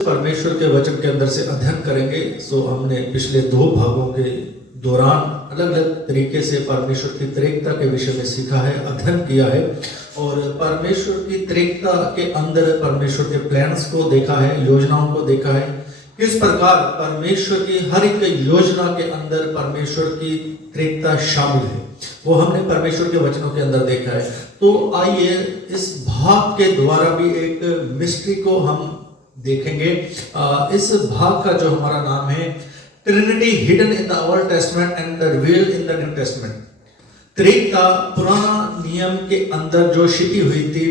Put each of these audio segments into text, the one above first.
परमेश्वर के वचन के अंदर से अध्ययन करेंगे। सो हमने पिछले 2 भागों के दौरान अलग अलग तरीके से परमेश्वर की त्रिएकता के विषय में सीखा है, अध्ययन किया है और परमेश्वर की त्रिएकता के अंदर परमेश्वर के प्लान्स को देखा है, योजनाओं को देखा है, किस प्रकार परमेश्वर की हर एक योजना के अंदर परमेश्वर की त्रिएकता शामिल है, वो हमने परमेश्वर के वचनों के अंदर देखा है। तो आइए इस भाग के द्वारा भी एक मिस्ट्री को हम देखेंगे। इस भाग का जो हमारा नाम है Trinity hidden in the Old Testament and revealed in the New Testament. त्रिएकता पुराना नियम के अंदर जो छिपी हुई थी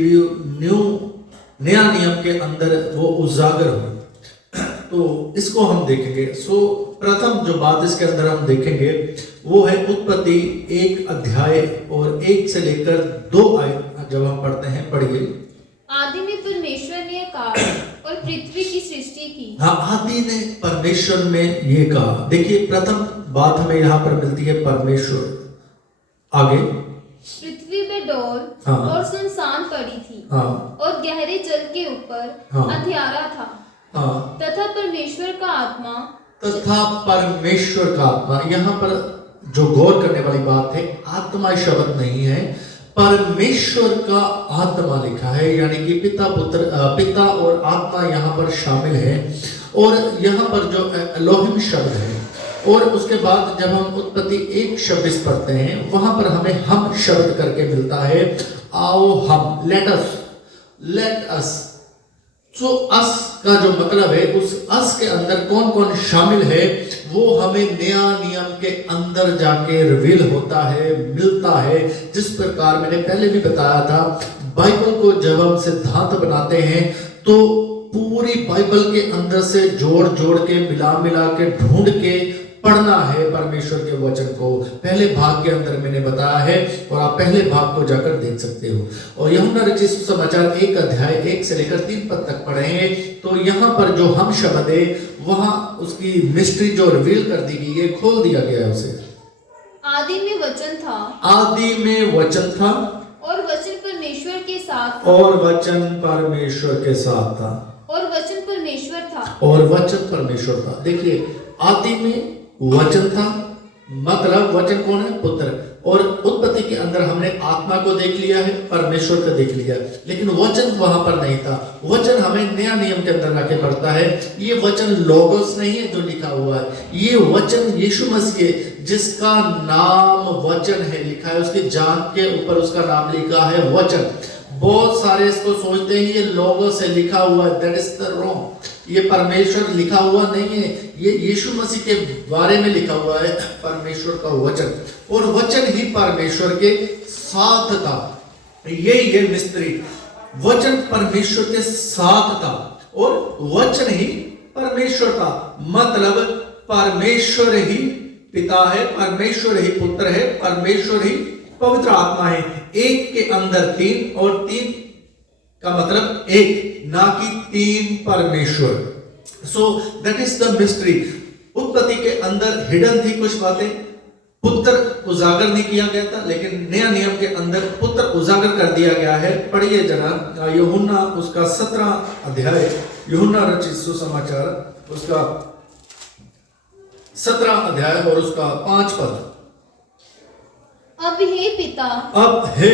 नया नियम के अंदर वो उजागर हुई। तो इसको हम देखेंगे। सो प्रथम जो बात इसके अंदर हम देखेंगे वो है उत्पत्ति 1 अध्याय और 1 से लेकर 2 आयत जब हम पढ़ते हैं, पढ़िए। आदि में परमेश्वर ने आकाश और पृथ्वी की सृष्टि की। हाँ, आदि ने परमेश्वर में ये कहा। देखिए प्रथम बात हमें यहाँ पर मिलती है परमेश्वर। आगे पृथ्वी पे डोर हाँ। और सुनसान पड़ी थी हाँ और गहरे जल के ऊपर हाँ। अंधियारा था हाँ, तथा परमेश्वर का आत्मा तथा परमेश्वर का आत्मा। यहाँ पर जो गौर करने वाली बात है, आत्मा शब्द नहीं है, परमेश्वर का आत्मा लिखा है, यानी कि पिता और आत्मा यहाँ पर शामिल है। और यहाँ पर जो एलोहिम शब्द है और उसके बाद जब हम उत्पत्ति 1 शब्द पढ़ते हैं वहां पर हमें हम शब्द करके मिलता है। आओ हम, लेट अस। सो अस का जो मतलब है, उस अस के अंदर कौन कौन शामिल है वो हमें नया नियम के अंदर जाके रिवील होता है, मिलता है। जिस प्रकार मैंने पहले भी बताया था, बाइबल को जब हम सिद्धांत बनाते हैं तो पूरी बाइबल के अंदर से जोड़ जोड़ के मिला के ढूंढ के पढ़ना है परमेश्वर के वचन को। पहले भाग के अंदर मैंने बताया है और आप पहले भाग को जाकर देख सकते हो। और यूहन्ना रचित सुसमाचार 1 अध्याय 1 से लेकर 3 पद तक पढ़ेंगे तो यहाँ पर जो हम शब्द है वहां उसकी मिस्ट्री जो रिवील कर दी गई है, खोल दिया गया है उसे। आदि में वचन था, आदि में वचन था और वचन परमेश्वर के साथ, और वचन परमेश्वर के साथ था, और वचन परमेश्वर था, और वचन परमेश्वर था। देखिए आदि में वचन था, मतलब वचन कौन है? पुत्र। और उत्पत्ति के अंदर हमने आत्मा को देख लिया है, परमेश्वर को देख लिया, लेकिन वचन वहां पर नहीं था। वचन हमें नया नियम के अंदर आके पढ़ता है। ये वचन लोगोस नहीं है जो लिखा हुआ है, ये वचन यीशु मसीह है जिसका नाम वचन है, लिखा है उसकी जान के ऊपर उसका नाम लिखा है वचन। बहुत सारे इसको सोचते हैं ये लोगोस से लिखा हुआ है, दैट इज द रॉन्ग। ये परमेश्वर लिखा हुआ नहीं है, ये यीशु मसीह के बारे में लिखा हुआ है, परमेश्वर का वचन। और वचन ही परमेश्वर के साथ था। यही है मिस्ट्री, वचन परमेश्वर के साथ था और वचन ही परमेश्वर था। मतलब परमेश्वर ही पिता है, परमेश्वर ही पुत्र है, परमेश्वर ही पवित्र आत्मा है। एक के अंदर 3 और 3 का मतलब 1, ना कि 3 परमेश्वर। So that is the mystery. उत्पत्ति के अंदर हिडन थी कुछ बातें, पुत्र उजागर नहीं किया गया था, लेकिन नया नियम के अंदर पुत्र उजागर कर दिया गया है। पढ़िए जरा यूहन्ना उसका 17 अध्याय, यूहन्ना रचित सुसमाचार उसका 17 अध्याय और उसका 5 पद। अब हे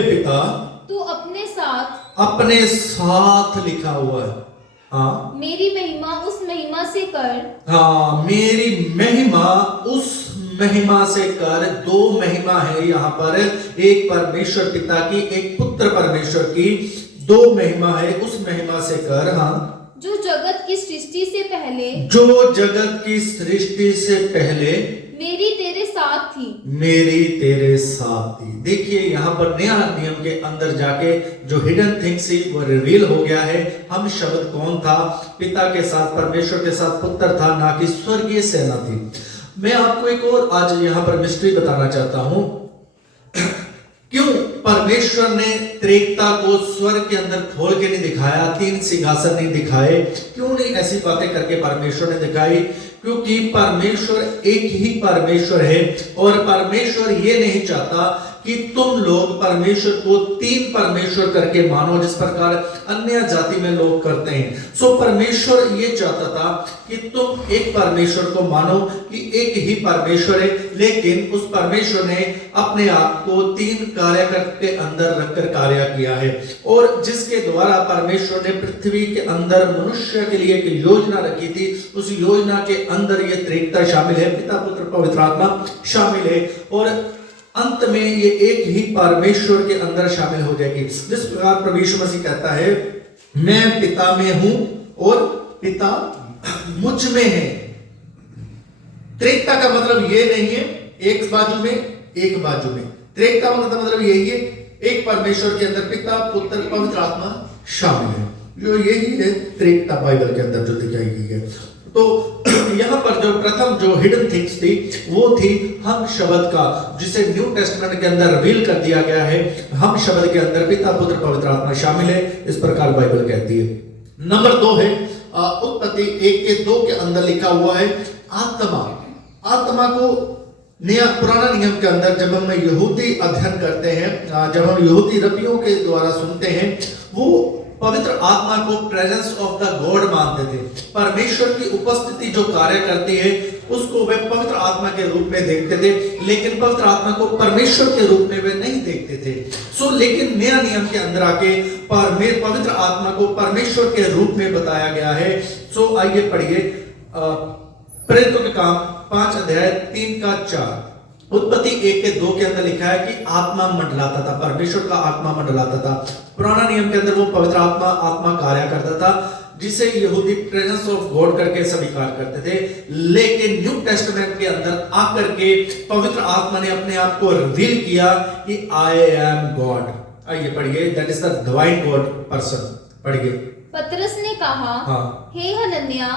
पिता, तू अपने साथ लिखा हुआ है। हाँ, मेरी महिमा उस महिमा से कर। हाँ, मेरी महिमा उस महिमा से कर। 2 महिमा है यहाँ पर, एक परमेश्वर पिता की, एक पुत्र परमेश्वर की। 2 महिमा है, उस महिमा से कर। हाँ, जो जगत की सृष्टि से पहले, जो जगत की सृष्टि से पहले मेरी तेरे साथ थी, मेरी तेरे साथ थी। देखिए यहाँ पर नया नियम के अंदर जाके जो हिडन थिंग्स थी वो रिवील हो गया है। हम शब्द कौन था? पिता के साथ, परमेश्वर के साथ पुत्र था, ना कि स्वर्गीय सेना थी। मैं आपको एक और आज यहाँ पर मिस्ट्री बताना चाहता हूं। क्यों परमेश्वर ने त्रिएकता को स्वर्ग के अंदर खोल के नहीं दिखाया, 3 सिंहासन नहीं दिखाए? क्यों नहीं ऐसी बातें करके परमेश्वर ने दिखाई? क्योंकि परमेश्वर एक ही परमेश्वर है और परमेश्वर ये नहीं चाहता कि तुम लोग परमेश्वर को तीन परमेश्वर करके मानो, जिस प्रकार अन्य जाति में लोग करते हैं। सो परमेश्वर ये चाहता था कि तुम एक परमेश्वर को मानो कि एक ही परमेश्वर है, लेकिन उस परमेश्वर ने अपने आप को तीन कार्यकर के अंदर रखकर कार्य किया है, और जिसके द्वारा परमेश्वर ने पृथ्वी के अंदर मनुष्य के लिए एक योजना रखी थी। उस योजना के अंदर ये त्रिकता शामिल है, पिता पुत्र पवित्र आत्मा शामिल है, और अंत में ये एक ही परमेश्वर के अंदर शामिल हो जाएगी। जिस प्रकार प्रभु यीशु मसीह कहता है, मैं पिता में हूं और पिता मुझ में है। त्रिकता का मतलब ये नहीं है एक बाजू में एक बाजू में। त्रिकता का मतलब यही है, एक परमेश्वर के अंदर पिता पुत्र पवित्र आत्मा शामिल है। जो यही है त्रिकता बाइबल के अंदर जो दिखाई गई है। तो यहाँ पर जो प्रथम जो हिडन थिंग्स थी वो थी हम शब्द का, जिसे न्यू टेस्टमेंट के अंदर रिवील कर दिया गया है। हम शब्द के अंदर पिता पुत्र पवित्र आत्मा शामिल है, इस प्रकार बाइबल कहती है। नंबर 2 है उत्पत्ति 1:2 के अंदर लिखा हुआ है आत्मा। आत्मा को नया पुराना नियम के अंदर जब हम यहूदी अध्ययन करते हैं, जब हम यहूदी रबियों के द्वारा सुनते हैं, वो पवित्र आत्मा को प्रेजेंस ऑफ द गॉड मानते थे। परमेश्वर की उपस्थिति जो कार्य करती है उसको वे पवित्र आत्मा के रूप में देखते थे, लेकिन पवित्र आत्मा को परमेश्वर के रूप में वे नहीं देखते थे। लेकिन नया नियम के अंदर आके पवित्र आत्मा को परमेश्वर के रूप में बताया गया है। आइए पढ़िए प्रेरितों के काम 5:3-4। उत्पत्ति 1:2 के अंदर लिखा है कि आत्मा मंडलाता था, परमेश्वर का आत्मा मंडलाता था। पुराना नियम के अंदर वो पवित्र आत्मा कार्य करता था, जिसे यहूदी प्रेजेंस ऑफ गॉड करके स्वीकार करते थे। लेकिन न्यू टेस्टमेंट के अंदर आकर के पवित्र आत्मा ने अपने आप को रिवील किया कि आई एम गॉड। आइए पढ़िए, that is the divine God person. पढ़िए। पतरस ने कहा, हे हनन्या,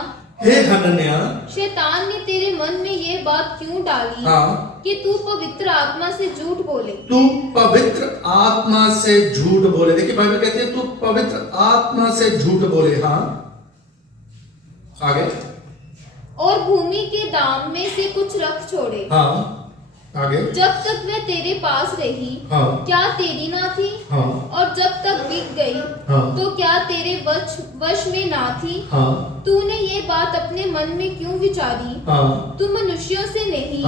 शैतान ने तेरे मन में ये बात क्यों डाली कि तू पवित्र आत्मा से झूठ बोले? तू पवित्र आत्मा से झूठ बोले। देखिए बाइबल कहती है तू पवित्र आत्मा से झूठ बोले। आगे। और भूमि के दाम में से कुछ रख छोड़े। आगे। जब तक वह तेरे पास रही, क्या तेरी ना थी? और जब तक बिक गई, तो क्या तेरे वश में ना थी? तूने ये बात अपने मन में क्यों विचारी? तू मनुष्यों से नहीं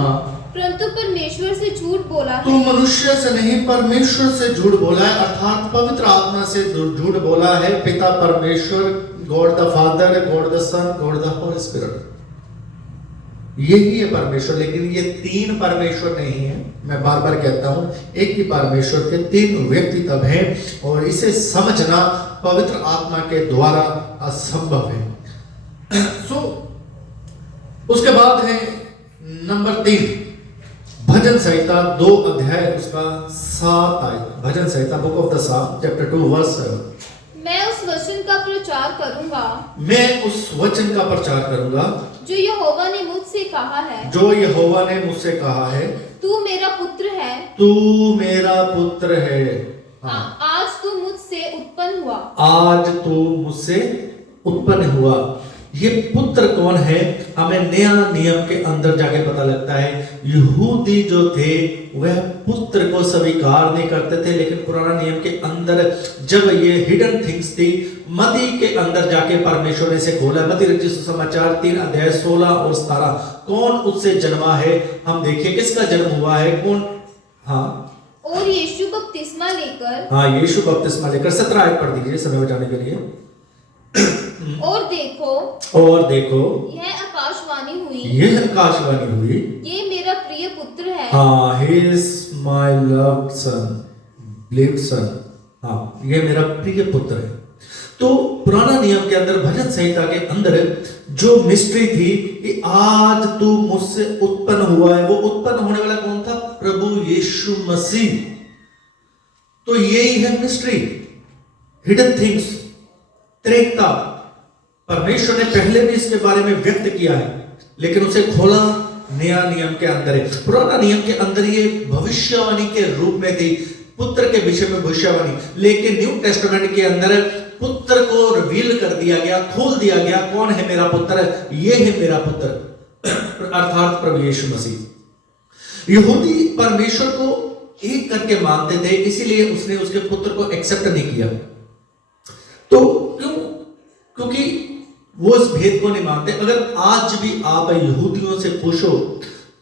परंतु परमेश्वर से झूठ बोला है। तू मनुष्य से नहीं परमेश्वर से झूठ बोला है, अर्थात पवित्र आत्मा से झूठ बोला है। पिता परमेश्वर, God the Father, God the Son, God the Holy Spirit, यही है परमेश्वर। लेकिन ये तीन परमेश्वर नहीं है। मैं बार बार कहता हूं, एक ही परमेश्वर के तीन व्यक्ति तब हैं, और इसे समझना पवित्र आत्मा के द्वारा असंभव है। उसके बाद है नंबर 3, भजन संहिता 2 उसका 7 आयत। भजन संहिता बुक ऑफ द साम चैप्टर 2 वर्स 7। मैं उस वचन का प्रचार करूंगा, मैं उस वचन का प्रचार करूंगा जो यहोवा ने मुझसे कहा है। जो यहोवा ने मुझसे कहा है, तू मेरा पुत्र है। तू मेरा पुत्र है। आज तू मुझसे उत्पन्न हुआ। आज तू मुझसे उत्पन्न हुआ। ये पुत्र कौन है, हमें नया नियम के अंदर जाके पता लगता है। यहूदी जो थे वह पुत्र को स्वीकार नहीं करते थे, लेकिन पुराना नियम के अंदर जब ये हिडन थिंग्स थी, मती के अंदर जाके परमेश्वर ने इसे खोला। मती रचित सुसमाचार 3:16 और 17। कौन उससे जन्मा है, हम देखिए किसका जन्म हुआ है, कौन। और यीशु बपतिस्मा लेकर। यीशु बपतिस्मा लेकर 17 आयत पढ़ दीजिए समय बचाने के लिए। और देखो यह आकाशवाणी हुई, ये मेरा प्रिय पुत्र है। he is my loved son, ये मेरा प्रिय पुत्र है। तो पुराना नियम के अंदर भजन संहिता के अंदर जो मिस्ट्री थी कि आज तू मुझसे उत्पन्न हुआ है, वो उत्पन्न होने वाला कौन था, प्रभु यीशु मसीह। तो यही है मिस्ट्री, हिडन थिंग्स, त्रिकता। परमेश्वर ने पहले भी इसके बारे में व्यक्त किया है, लेकिन उसे खोला नया नियम के अंदर है। पुराना नियम के अंदर ये भविष्यवाणी के रूप में थी, पुत्र के विषय में भविष्यवाणी, लेकिन न्यू टेस्टामेंट के अंदर पुत्र को रिवील कर दिया गया, खोल दिया गया। कौन है मेरा पुत्र, ये है मेरा पुत्र, अर्थात प्रभु यीशु मसीह। यहूदी परमेश्वर को एक करके मानते थे, इसीलिए उसने उसके पुत्र को एक्सेप्ट नहीं किया। तो क्यों? क्योंकि वो इस भेद को नहीं मानते। अगर आज भी आप यहूदियों से पूछो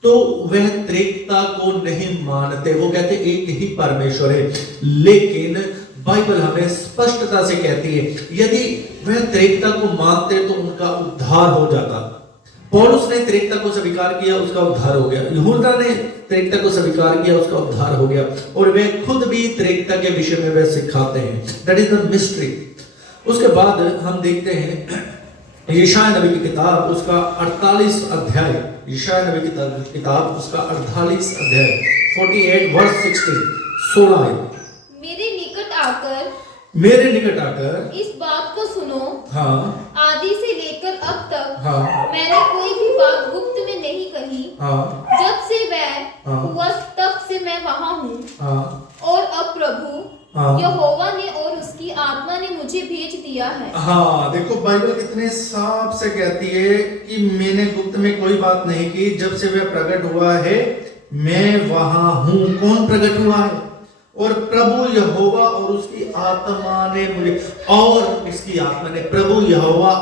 तो वह त्रिकता को नहीं मानते, वो कहते एक ही परमेश्वर है। लेकिन बाइबल हमें स्पष्टता से कहती है यदि वह त्रिकता को मानते तो उनका उद्धार हो जाता। पौलुस ने त्रिकता को स्वीकार किया, उसका उद्धार हो गया। यहूदा ने त्रिकता को स्वीकार किया, उसका उद्धार हो गया। और वे खुद भी त्रिकता के विषय में वे सिखाते हैं। That is the mystery. उसके बाद हम देखते हैं यशायाह नबी की किताब उसका 48 अध्याय, यशायाह नबी की किताब उसका 48 अध्याय 48 वर्स 16 है। मेरे निकट आकर इस बात को सुनो। हाँ, आदि से लेकर अब तक हाँ, मैंने कोई भी बात गुप्त में नहीं कही। हाँ, जब से वह हाँ, हुआ तब से मैं वहां हूँ। हाँ, और अब प्रभु हाँ, यहोवा ने और उसकी आत्मा ने मुझे भेज दिया है। हाँ, देखो बाइबल कितने साफ से कहती है कि मैंने गुप्त में कोई बात नहीं की, जब से वह प्रकट हुआ है मैं वहां हूं। कौन प्रकट हुआ है? और प्रभु यहोवा और उसकी आत्मा ने मुझे, और उसकी आत्मा ने, प्रभु यहोवा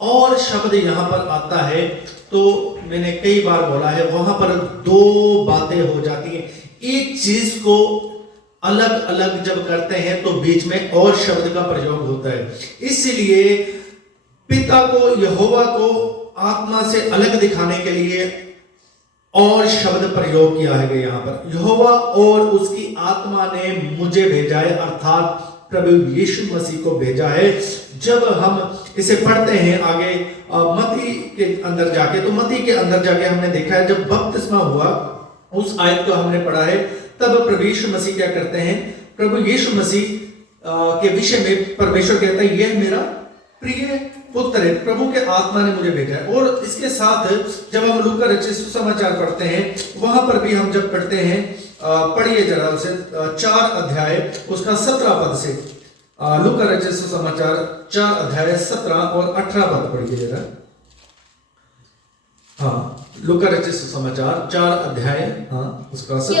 और शब्द यहां पर आता है तो मैंने कई बार बोला है वहां पर दो बातें हो जाती हैं। एक चीज को अलग अलग जब करते हैं तो बीच में और शब्द का प्रयोग होता है। इसलिए पिता को, यहोवा को आत्मा से अलग दिखाने के लिए और शब्द प्रयोग किया है यहाँ पर। यहोवा और उसकी आत्मा ने मुझे भेजा है, अर्थात प्रभु यीशु मसीह को भेजा है। जब हम इसे पढ़ते हैं आगे मत्ती के अंदर जाके, तो मत्ती के अंदर जाके हमने देखा है जब बपतिस्मा हुआ, उस आयत को हमने पढ़ा है, तब प्रभु यीशु मसीह क्या करते हैं? प्रभु यीशु मसीह के विषय में परमेश्वर कहता है यह मेरा प्रिय पुत्र है, प्रभु के आत्मा ने मुझे भेजा है। और इसके साथ जब हम लूका रचित सुसमाचार पढ़ते हैं, वहां पर भी हम जब पढ़ते हैं, पढ़िए जरा उसे 4 अध्याय उसका 17 पद से, लूका रचित सुसमाचार 4 अध्याय 17 और 18 पद पढ़िए जरा। हाँ, लूका रचित सुसमाचार 4 अध्याय, हाँ, उसका 17।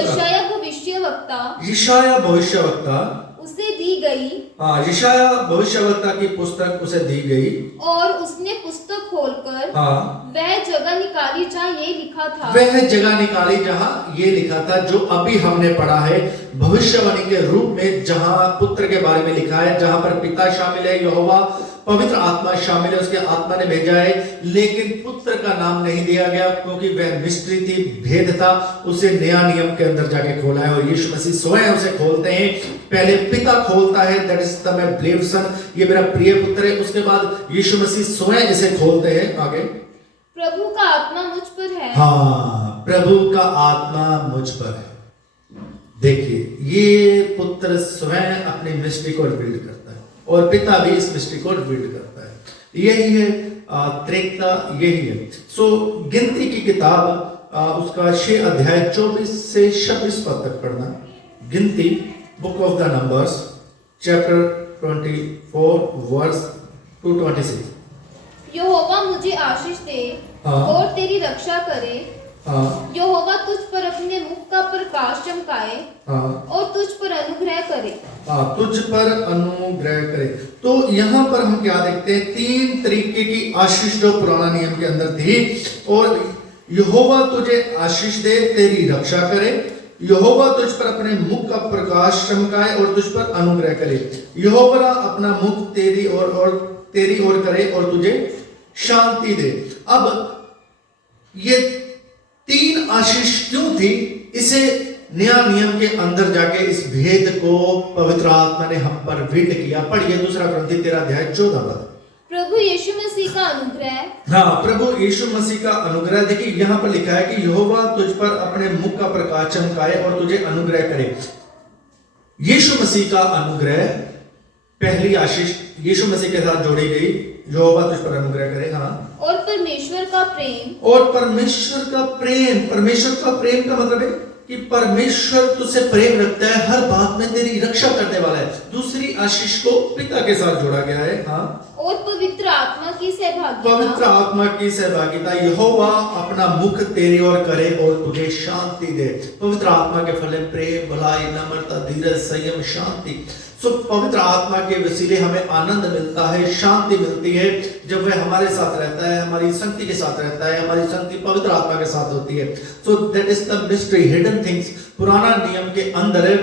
यशायाह भविष्यवक्ता उसे दी गई। हाँ, यशायाह भविष्यवक्ता की पुस्तक उसे दी गई और उसने पुस्तक खोलकर हाँ, वह जगह निकाली जहाँ ये लिखा था। वह जगह निकाली जहाँ ये लिखा था जो अभी हमने पढ़ा है भविष्यवाणी के रूप में, जहाँ पुत्र के बारे में लिखा है, जहाँ पर पिता शामिल है, यहोवा पवित्र आत्मा शामिल है, उसके आत्मा ने भेजा है। लेकिन पुत्र का नाम नहीं दिया गया क्योंकि वह मिस्ट्री थी, भेद था, उसे नया नियम के अंदर जाके खोला है। और यीशु मसीह स्वयं उसे खोलते हैं। पहले पिता खोलता है, that is the my beloved son, ये मेरा प्रिय पुत्र है। उसके बाद यीशु मसीह स्वयं इसे खोलते हैं। आगे, प्रभु का आत्मा मुझ पर है। हाँ, प्रभु का आत्मा मुझ पर है। देखिए, ये पुत्र स्वयं अपनी मिस्ट्री को रिवील करता है और पिता भी इस मिस्ट्री को रिवील करता है। यही है त्रिकता, यही है। सो गिनती की किताब उसका 6 अध्याय 24 से 26 पद तक पढ़ना। गिनती, book of the Numbers, chapter 24 verse 226। यहोवा मुझे आशीष दे और तेरी रक्षा करे। यहोवा तुझ पर अपने मुख का प्रकाश चमकाए और तुझ पर अनुग्रह करे। तुझ पर अनुग्रह करे। तो यहाँ पर हम क्या देखते हैं? 3 तरीके की आशीष जो पुराना नियम के अंदर थी। और यहोवा तुझे आशीष दे, तेरी रक्षा करे, यहोवा तुझ पर अपने मुख का प्रकाश चमकाए और तुझ पर अनुग्रह करे, यहोवा अपना मुख तेरी ओर करे और तुझे शांति दे। अब ये 3 आशीष क्यों थी? इसे नया नियम के अंदर जाके इस भेद को पवित्र आत्मा ने हम पर विड किया। पढ़िए 2 कुरिन्थी 13 अध्याय 14 पद। प्रभु यीशु मसीह का अनुग्रह। हाँ, प्रभु यीशु मसीह का अनुग्रह। देखिए यहाँ पर लिखा है कि यहोवा तुझ पर अपने मुख का प्रकाश चमकाए और तुझे अनुग्रह करे। यीशु मसीह का अनुग्रह, पहली आशीष यीशु मसीह के साथ जोड़ी गई, यहोवा तुझ पर अनुग्रह करे। हाँ, और परमेश्वर का प्रेम। और परमेश्वर का प्रेम, परमेश्वर का प्रेम का मतलब है कि परमेश्वर तुझसे प्रेम रखता है, हर बात में तेरी रक्षा करने वाला है। दूसरी आशीष को पिता के साथ जोड़ा गया है। हाँ, और पवित्र आत्मा की सहभागिता। पवित्र आत्मा की सहभागिता। यहोवा अपना मुख तेरी ओर करे और तुझे शांति दे। पवित्र आत्मा के फल हैं प्रेम, भलाई, नम्रता, धीरज, संयम, शांति। सो पवित्र आत्मा के वसीले हमें आनंद मिलता है, शांति मिलती है जब वह हमारे साथ रहता है, हमारी संगति के साथ रहता है। हमारी संगति पवित्र आत्मा के साथ होती है। So that is the mystery, hidden things. पुराना नियम के अंदर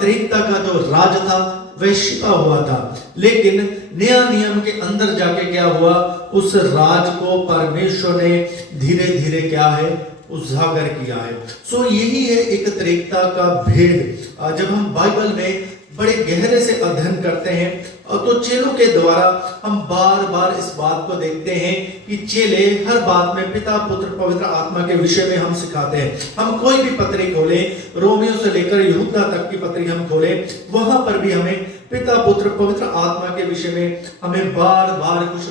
त्रिकता का जो राज था वह छिपा हुआ था, लेकिन नया नियम के अंदर जाके क्या हुआ, उस राज को परमेश्वर ने धीरे धीरे क्या है, उजागर किया है। सो यही है एक त्रिकता का भेद। जब हम बाइबल में बड़े गहरे से अध्ययन करते हैं तो चेलों के द्वारा हम बार बार इस बात को देखते हैं कि चेले हर बात में पिता, पुत्र, पवित्र आत्मा के विषय में हम सिखाते हैं। हम कोई भी पत्री खोलें, रोमियो से लेकर यहूदा तक की पत्री हम खोलें, वहां पर भी हमें पिता, पुत्र, पवित्र आत्मा के विषय में हमें बार बार कुछ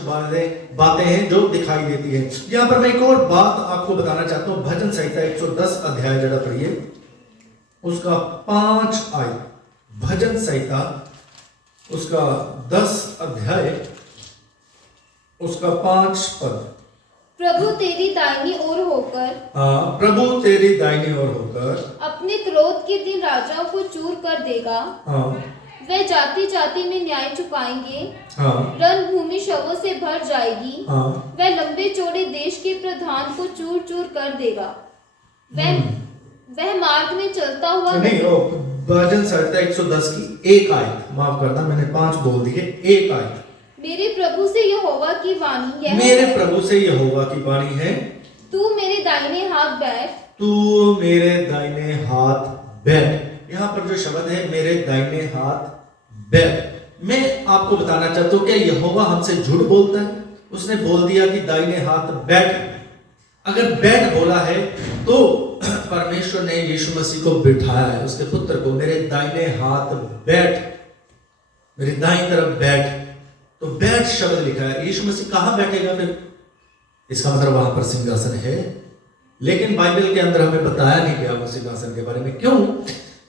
बातें हैं जो दिखाई देती है। यहाँ पर मैं एक और बात आपको बताना चाहता हूँ। भजन संहिता 110 अध्याय जरा पढ़िए, उसका 5 आयत। भजन संहिता उसका 10 अध्याय उसका 5 पद। प्रभु तेरी दाहिनी ओर होकर, प्रभु तेरी दाहिनी ओर होकर अपने क्रोध के दिन राजाओं को चूर कर देगा। वह जाति जाति में न्याय चुकाएंगे। रणभूमि शवों से भर जाएगी। वह लंबे चौड़े देश के प्रधान को चूर चूर कर देगा। वह मार्ग में चलता हुआ नहीं, भजन संहिता 110 की 1 आयत, माफ करना मैंने 5 बोल दिए, 1 आयत। मेरे प्रभु से यहोवा की वाणी है, मेरे प्रभु से यहोवा की वाणी है, तू मेरे दाहिने हाथ बैठ, तू मेरे दाहिने हाथ बैठ। यहाँ पर जो शब्द है मेरे दाहिने हाथ बैठ, मैं आपको बताना चाहता हूँ क्या यहोवा हमसे झूठ बोलता है? उसने बोल दिया कि दाहिने हाथ बैठ। अगर बैठ बोला है तो परमेश्वर ने यीशु मसीह को बिठाया है, उसके पुत्र को, मेरे दाहिने हाथ बैठ, मेरी दाईं तरफ बैठ। तो बैठ शब्द लिखा है। यीशु मसीह कहां बैठेगा फिर? इसका मतलब वहां पर सिंहासन है, लेकिन बाइबल के अंदर हमें बताया नहीं गया वो सिंहासन के बारे में। क्यों?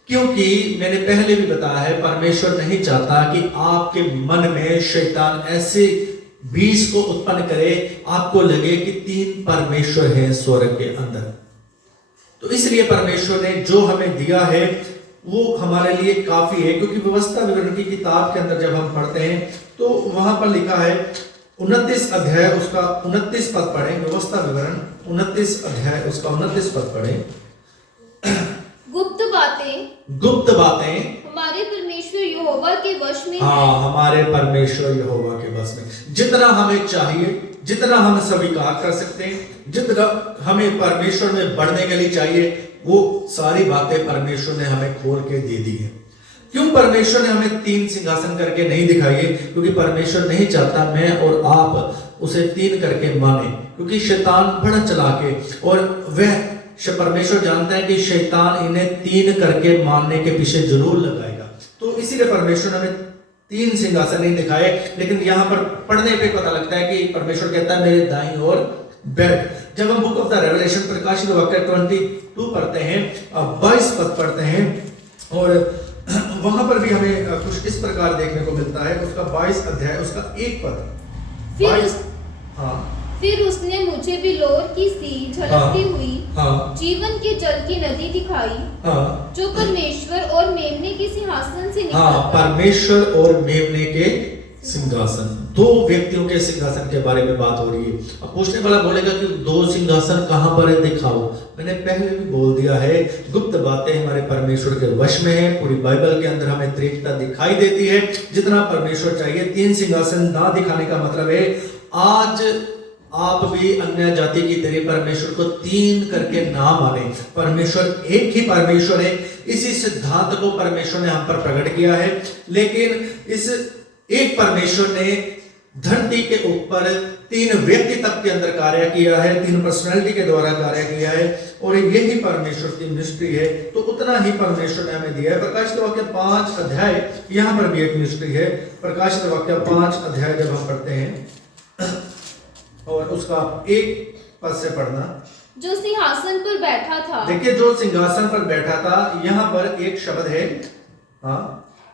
क्योंकि मैंने पहले भी बताया है, परमेश्वर नहीं चाहता कि आपके मन में शैतान ऐसे बीज को उत्पन्न करे, आपको लगे कि 3 परमेश्वर हैं स्वर्ग के अंदर। तो इसलिए परमेश्वर ने जो हमें दिया है वो हमारे लिए काफी है। क्योंकि व्यवस्था विवरण की किताब के अंदर जब हम पढ़ते हैं तो वहां पर लिखा है 29 अध्याय उसका 29 पद पढ़े। व्यवस्था विवरण 29 अध्याय उसका 29 पद पढ़े। गुप्त बातें हमारे परमेश्वर यहोवा के वश में। हमारे परमेश्वर यहोवा के वश में। जितना हमें चाहिए, जितना हम स्वीकार कर सकते हैं, जितना हमें परमेश्वर में बढ़ने के लिए चाहिए, वो सारी बातें परमेश्वर ने हमें खोल के दे दी है। क्यों परमेश्वर ने हमें 3 सिंहासन करके नहीं दिखाई है? क्योंकि परमेश्वर नहीं चाहता मैं और आप उसे 3 करके माने। क्योंकि शैतान बड़ा चालाक है और वह परमेश्वर जानता है कि शैतान इन्हें 3 करके मानने के पीछे जरूर लगाएगा। तो इसीलिए परमेश्वर ने हमें 3 सिंहासन नहीं दिखाए। लेकिन यहाँ पर पढ़ने पे पता लगता है कि परमेश्वर कहता है मेरे दाईं ओर बैठ। जब हम बुक ऑफ द रेवलेशन प्रकाशित वाक्य 22 पढ़ते हैं, 22 पद पढ़ते हैं, और वहां पर भी हमें कुछ इस प्रकार देखने को मिलता है। उसका 22 अध्याय उसका 1 पद। फिर उसने मुझे बिलोर की सी झलकती हुई जीवन के जल की नदी दिखाई, जो परमेश्वर और मेमने के सिंहासन से निकलता। परमेश्वर और मेमने के सिंहासन, 2 व्यक्तियों के सिंहासन के बारे में बात हो रही है। अब पूछने वाला बोलेगा कि 2 सिंहासन कहां पर है, दिखाओ। मैंने पहले भी बोल दिया है, गुप्त बातें हमारे परमेश्वर के वश में है। पूरी बाइबल के अंदर हमें त्रिकता दिखाई देती है, जितना परमेश्वर चाहिए। 3 सिंहासन ना दिखाने का मतलब है आज आप भी अन्य जाति की तरह परमेश्वर को 3 करके ना माने। परमेश्वर एक ही परमेश्वर है। इसी सिद्धांत को परमेश्वर ने हम पर प्रकट किया है। लेकिन इस एक परमेश्वर ने धरती के ऊपर 3 व्यक्तित्व के अंदर कार्य किया है, 3 पर्सनालिटी के द्वारा कार्य किया है, और यही परमेश्वर की मिस्ट्री है। तो उतना ही परमेश्वर ने हमें दिया है। प्रकाशित वाक्य 5 अध्याय, यहाँ पर भी एक मिस्ट्री है। प्रकाशित वाक्य 5 अध्याय जब हम पढ़ते हैं और उसका 1 पद से पढ़ना। जो सिंहासन पर बैठा था। देखिए जो सिंहासन पर बैठा था, यहाँ पर एक शब्द है, हाँ,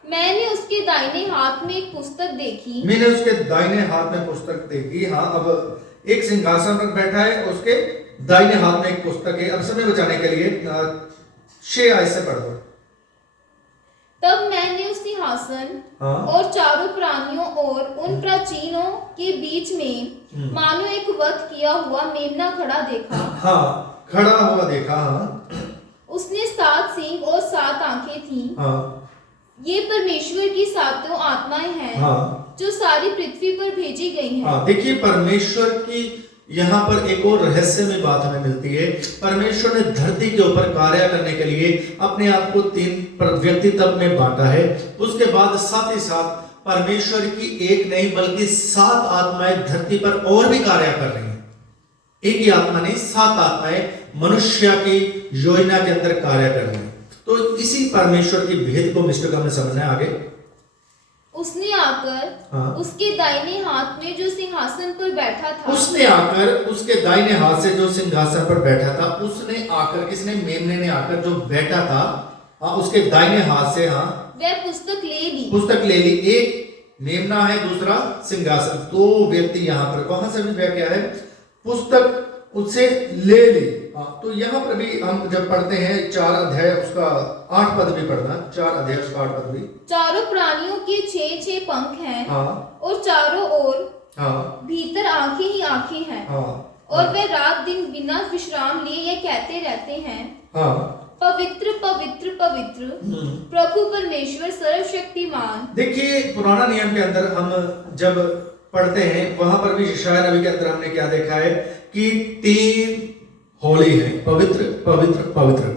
मैंने उसके दाहिने हाथ में एक पुस्तक देखी। मैंने उसके दाहिने हाथ में पुस्तक देखी। हाँ, अब एक सिंहासन पर बैठा है, उसके दाहिने हाथ में एक पुस्तक है। अब समय बचाने के लिए 6 आयत से पढ़ दो। तब मैंने उस सिंहासन हाँ। और चारों प्राणियों और उन प्राचीनों के बीच में मानो एक वध किया हुआ मेमना खड़ा देखा। हाँ, खड़ा हुआ देखा। हाँ, उसने 7 सींग और 7 आंखें थीं। हाँ, ये परमेश्वर की 7 आत्माएं हैं, हाँ, जो सारी पृथ्वी पर भेजी गई हैं। हाँ। देखिए परमेश्वर की यहाँ पर एक और रहस्यमय बात हमें मिलती है। परमेश्वर ने धरती के ऊपर कार्य करने के लिए अपने आप को 3 व्यक्तित्व में बांटा है। उसके बाद साथ ही साथ परमेश्वर की एक नहीं बल्कि 7 आत्माएं धरती पर और भी कार्य कर रही हैं। एक ही आत्मा नहीं, 7 आत्माएं मनुष्य की योजना के अंदर कार्य कर रही हैं। तो इसी परमेश्वर की भेद को मिस्टर का में समझना है आगे। उसने आकर हाँ। उसके दाहिने हाथ में जो सिंहासन पर बैठा था। उसने आकर उसके दाहिने हाथ से जो सिंहासन पर बैठा था, उसने आकर, किसने? मेमने ने आकर जो बैठा था, हाँ, उसके दाहिने हाथ से, हाँ, वह पुस्तक ले ली। पुस्तक ले ली। एक मेमना है, दूसरा सिंहासन, 2 व्यक्ति यहाँ पर। वहां से भी क्या है? पुस्तक उससे ले ली। हाँ, तो यहाँ पर भी हम जब पढ़ते हैं 4 अध्याय उसका 8 पद भी पढ़ना, 4 अध्याय उसका 8 पद भी। चारों प्राणियों के 6 पंख हैं। हाँ, और चारों ओर हाँ, भीतर आंखें ही आंखें हैं। हाँ, और वे रात दिन बिना विश्राम लिए ये कहते रहते हैं, हाँ, पवित्र पवित्र पवित्र प्रभु परमेश्वर सर्वशक्तिमान। देखिए पुराना नियम के अंदर हम जब पढ़ते हैं, वहां पर भी यशायाह नबी के अंदर हमने क्या देखा है कि 3 होली है, पवित्र पवित्र पवित्र।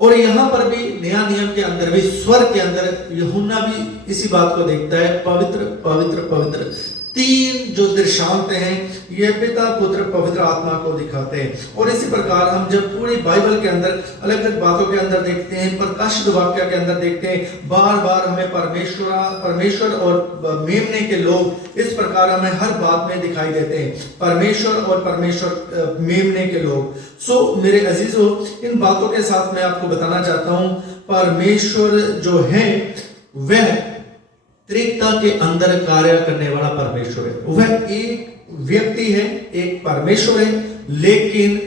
और यहाँ पर भी नया नियम के अंदर भी, स्वर के अंदर यूहन्ना भी इसी बात को देखता है, पवित्र पवित्र पवित्र। 3 जो दृष्टांत हैं ये पिता पुत्र पवित्र आत्मा को दिखाते हैं। और इसी प्रकार हम जब पूरी बाइबल के अंदर अलग अलग बातों के अंदर देखते हैं, प्रकाशित वाक्य के अंदर देखते हैं, बार बार हमें परमेश्वर और मेमने के लोग इस प्रकार हमें हर बात में दिखाई देते हैं, परमेश्वर और परमेश्वर मेमने के लोग। सो मेरे अजीजों, इन बातों के साथ मैं आपको बताना चाहता हूं, परमेश्वर जो है वह त्रिकता के अंदर कार्य करने वाला परमेश्वर है। वह एक व्यक्ति है, एक परमेश्वर है, लेकिन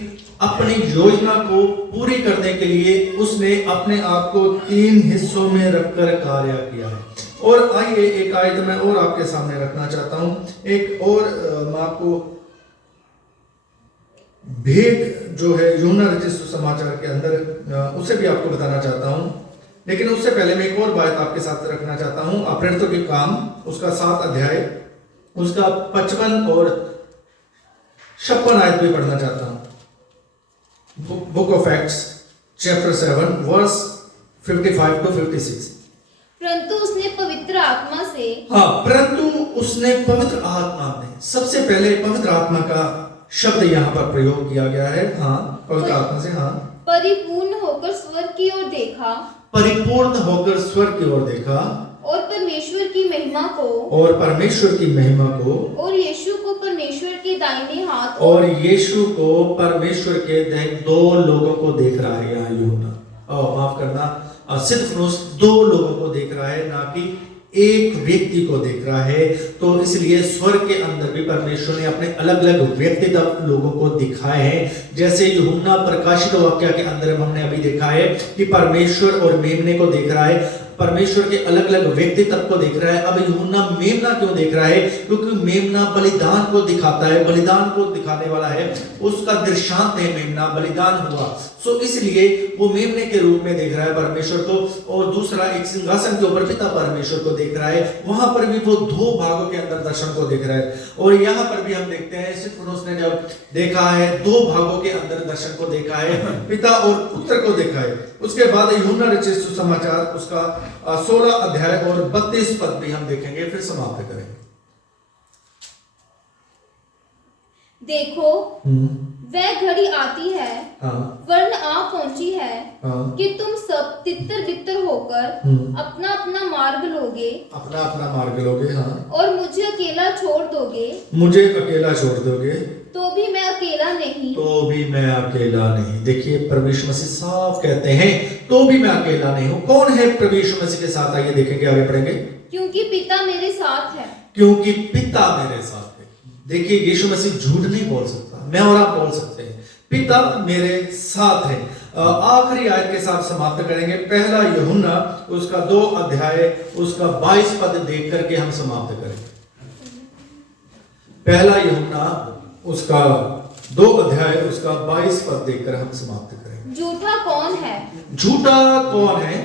अपनी योजना को पूरी करने के लिए उसने अपने आप को 3 हिस्सों में रखकर कार्य किया है। और आइए एक आयत मैं और आपके सामने रखना चाहता हूं, एक और मैं आपको भेद जो है यूहन्ना रचित सुसमाचार के अंदर उसे भी आपको बताना चाहता हूं। लेकिन उससे पहले मैं एक और बात आपके साथ रखना चाहता हूं, अपराधों के काम उसका 7 अध्याय उसका 55 और 56 आयत भी पढ़ना चाहता हूं। Book of Acts chapter 7 verse 55 to 56। परंतु उसने पवित्र आत्मा से, हाँ, परंतु उसने पवित्र आत्मा में, सबसे पहले पवित्र आत्मा का शब्द यहाँ पर प्रयोग किया गया है। हाँ, पवित्र आत्मा से, हाँ, परिपूर्ण होकर स्वर्ग की ओर देखा, परिपूर्ण होकर स्वर्ग की ओर देखा, और परमेश्वर की महिमा को, और परमेश्वर की महिमा को, और यीशु को परमेश्वर के दाहिने हाथ, और यीशु को परमेश्वर के 2 लोगों को देख रहा है। यहाँ यूहन्ना, माफ करना, सिर्फ उस 2 लोगों को देख रहा है, ना कि एक व्यक्ति को देख रहा है। तो इसलिए स्वर्ग के अंदर भी परमेश्वर ने अपने अलग अलग व्यक्तित्व लोगों को दिखाए हैं। जैसे यूहन्ना प्रकाशित वाक्य के अंदर हमने अभी देखा है कि परमेश्वर और मेमने को देख रहा है, परमेश्वर के अलग अलग व्यक्तित्व को देख रहा है। अब यूहन्ना मेमना क्यों देख रहा है? क्योंकि मेमना बलिदान को दिखाता है, बलिदान को दिखाने वाला है, उसका दृष्टांत है, मेमना बलिदान हुआ। सो इसलिए वो मेमने के रूप में देख रहा है परमेश्वर को। और दूसरा, एक सिंहासन के ऊपर पिता परमेश्वर को देख रहा है, वहां पर भी वो 2 भागों के अंदर दर्शन को देख रहा है। और यहाँ पर भी हम देखते हैं, सिर्फ उसने जब देखा है 2 भागों के अंदर दर्शन को देखा है, पिता और पुत्र को देखा है। उसके बाद यूहन्ना रचित सुसमाचार उसका 16 अध्याय और 32 पद भी हम देखेंगे, फिर समाप्त करेंगे। देखो वह घड़ी आती है, वर्ण आ पहुंची है, कि तुम सब तितर बितर होकर अपना अपना मार्ग लोगे, अपना अपना मार्ग लोगे, हाँ, और मुझे अकेला छोड़ दोगे। मुझे अकेला छोड़ दोगे, तो भी मैं अकेला अकेला नहीं। तो भी मैं अकेला नहीं। देखिए प्रभु यीशु मसीह साफ कहते हैं तो भी मैं अकेला नहीं हूं। कौन है प्रभु यीशु मसीह के साथ? आइए देखेंगे, आगे पढ़ेंगे। क्योंकि पिता मेरे साथ है। क्योंकि पिता मेरे साथ है। देखिए यीशु मसीह झूठ नहीं बोल सकता। मैं और आप बोल सकते हैं पिता मेरे साथ है। आखिरी आयत के साथ समाप्त करेंगे। पहला यूहन्ना उसका 2 अध्याय उसका 22 पद देख करके हम समाप्त करेंगे। पहला यूहन्ना उसका 2 अध्याय उसका 22 पद देखकर हम समाप्त करेंगे। झूठा कौन है? झूठा कौन है?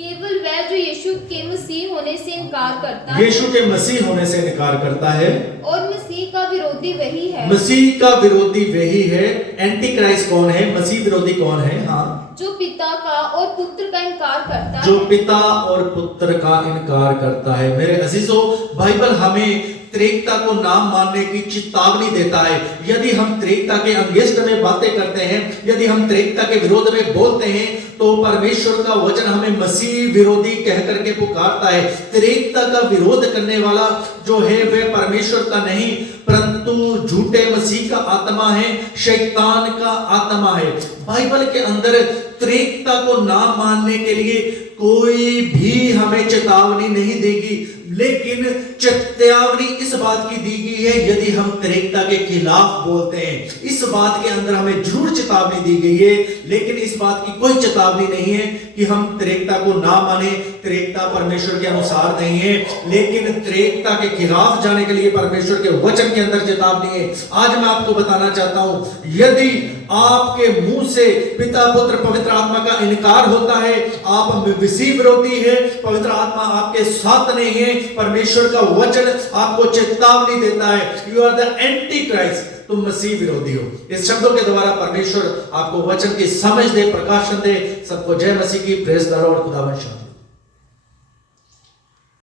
केवल वह जो यीशु के मसीह होने से इनकार करता है। यीशु के मसीह होने से इनकार करता है। और मसीह का विरोधी वही है। मसीह का विरोधी वही है। एंटी क्राइस्ट कौन है? मसीह विरोधी कौन है? हाँ, जो पिता का और पुत्र का इनकार करता है। जो पिता और पुत्र का इनकार करता है। मेरे अजीजों, बाइबल हमें त्रिएकता को नाम मानने की चेतावनी देता है। यदि हम त्रिएकता के अगेंस्ट में बातें करते हैं, यदि हम त्रिएकता के विरोध में बोलते हैं, तो परमेश्वर का वचन हमें मसीह विरोधी कह करके पुकारता है। त्रिएकता का विरोध करने वाला जो है वह परमेश्वर का नहीं परंतु झूठे मसीह का आत्मा है, शैतान का आत्मा है। बाइबल के अंदर त्रिएकता को ना मानने के लिए कोई भी हमें चेतावनी नहीं देगी, लेकिन चेतावनी इस बात की दी गई है यदि हम त्रिएकता के खिलाफ बोलते हैं। इस बात के अंदर हमें जरूर चेतावनी दी गई है, लेकिन इस बात की कोई चेतावनी नहीं है कि हम त्रिएकता को ना माने। त्रिएकता परमेश्वर के अनुसार नहीं है, लेकिन त्रिएकता के खिलाफ जाने के लिए परमेश्वर के वचन के अंदर चेतावनी है। आज मैं आपको बताना चाहता हूं, यदि आपके मुंह से पिता पुत्र पवित्र आत्मा का इनकार होता है, आप मसीह विरोधी है, पवित्र आत्मा आपके साथ नहीं है। परमेश्वर का वचन आपको चेतावनी देता है, you are the anti Christ, तुम मसीह विरोधी हो। इस शब्दों के द्वारा परमेश्वर आपको वचन की समझ दे, प्रकाशन दे। सबको जय मसीह की, प्रेज द लॉर्ड, खुदावंद।